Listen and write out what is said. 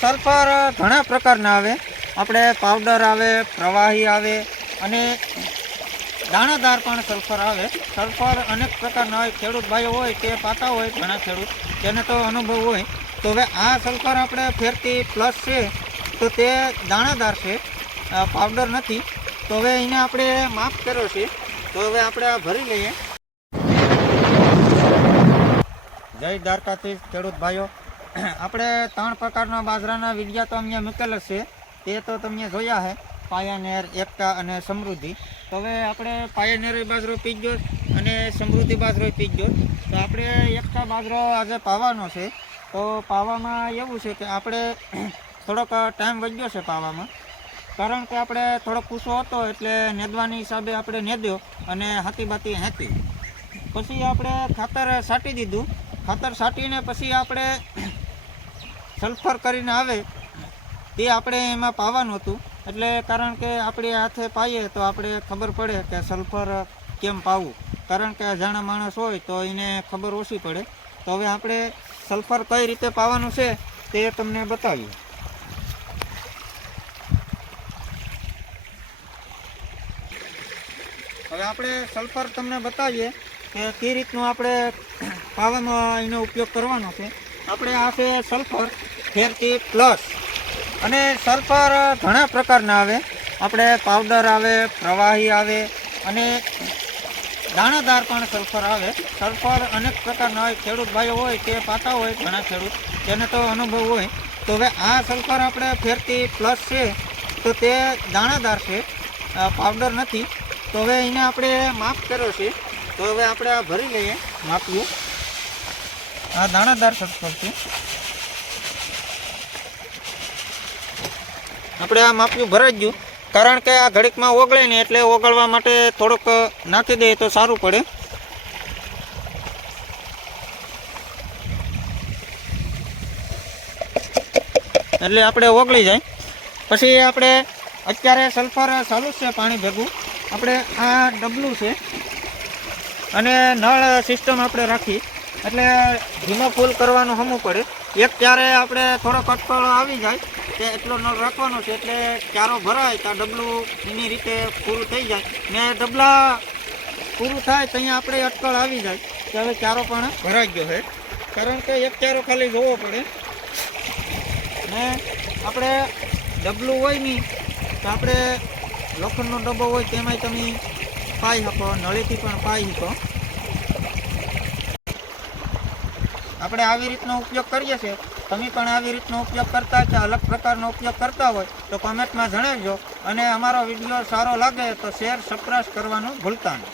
Sulphur ઘણા પ્રકારના આવે, આપણે પાવડર આવે, પ્રવાહી આવે અને દાણાદાર પણ સલ્ફર આવે. સલ્ફર અનેક પ્રકારના હોય. ખેડૂત ભાઈઓ હોય તે પાતા હોય, ઘણા ખેડૂત તેને તો અનુભવ હોય. તો હવે આ સલ્ફર આપણે 30+ છે તો તે દાણાદાર છે, પાવડર નથી. તો હવે એને આપણે માફ કર્યો છે. તો હવે આપણે આ ભરી લઈએ. જય દ્વારકાધીશ ખેડૂત ભાઈઓ. આપણે 3 પ્રકારના બાજરાના વિડીયા તો અહીંયા મૂકેલા છે, તે તો તમે જોયા છે, પાયોનિયર, એકતા અને સમૃદ્ધિ. તો હવે આપણે પાયોનિયર બાજરો પીજો અને સમૃદ્ધિ બાજરો પીજો. તો આપણે એકતા બાજરો આજે પાવાનો છે. તો પાવામાં એવું છે કે આપણે થોડોક ટાઈમ વધ્યો છે પાવામાં, કારણ કે આપણે થોડોક કૂસો હતો એટલે નેદવાની હિસાબે આપણે નેદ્યો અને હાથી હેતી. પછી આપણે ખાતર છાંટી દીધું. ખાતર છાંટીને પછી આપણે સલ્ફર કરીને આવે તે આપણે એમાં પાવાનું હતું. એટલે કારણ કે આપણે હાથે પાઈએ તો આપણે ખબર પડે કે સલ્ફર કેમ પાવું, કારણ કે અજાણા માણસ હોય તો એને ખબર ઓછી પડે. તો હવે આપણે સલ્ફર કઈ રીતે પાવાનું છે તે તમને બતાવીએ. હવે આપણે સલ્ફર તમને બતાવીએ કે કઈ રીતનું આપણે પાવામાં એનો ઉપયોગ કરવાનો છે. આપણે આ છે સલ્ફર 30+. અને સલ્ફર ઘણા પ્રકારના આવે, આપણે પાવડર આવે, પ્રવાહી આવે અને દાણાદાર પણ સલ્ફર આવે. સલ્ફર અનેક પ્રકારના હોય. ખેડૂત ભાઈઓ હોય તે પાતા હોય, ઘણા ખેડૂત તેને તો અનુભવ હોય. તો હવે આ સલ્ફર આપણે 30+ છે તો તે દાણાદાર છે, પાવડર નથી. તો હવે એને આપણે માફ કર્યો છે. તો હવે આપણે આ ભરી લઈએ માપ્યું. આ દાણાદાર સલ્ફર છે. આપણે આ માપ્યું ભરાઈ ગયું, કારણ કે આ ઘડીકમાં ઓગળે ને એટલે ઓગળવા માટે થોડુંક નાખી દઈએ તો સારું પડે. એટલે આપણે ઓગળી જાય. પછી આપણે અત્યારે સલ્ફર ચાલુ છે પાણી ભેગું. આપણે આ ડબલું છે અને નળ સિસ્ટમ આપણે રાખી એટલે ધીમો ફૂલ કરવાનું હમવું પડે. એક ત્યારે આપણે થોડો કટકળો આવી જાય તે એટલો નળ રાખવાનો છે, એટલે ચારો ભરાય તો ડબલું એની રીતે પૂરું થઈ જાય ને ડબલા પૂરું થાય ત્યાં આપણે અટકળ આવી જાય કે હવે ચારો પણ ભરાઈ ગયો છે. કારણ કે એક ચારો ખાલી જોવો પડે ને આપણે ડબલું હોય નહીં તો આપણે લોખંડનો ડબ્બો હોય તેમાંય તમે પાઈ શકો, નળીથી પણ પાઈ શકો. આપણે આવી રીતનો ઉપયોગ કરીએ છીએ. તમે પણ આવી રીતનો ઉપયોગ કરતા છે, અલગ પ્રકારનો ઉપયોગ કરતા હોય તો કોમેન્ટમાં જણાવજો. અને અમારો વિડીયો સારો લાગે તો શેર, સબસ્ક્રાઇબ કરવાનું ભૂલતા નહીં.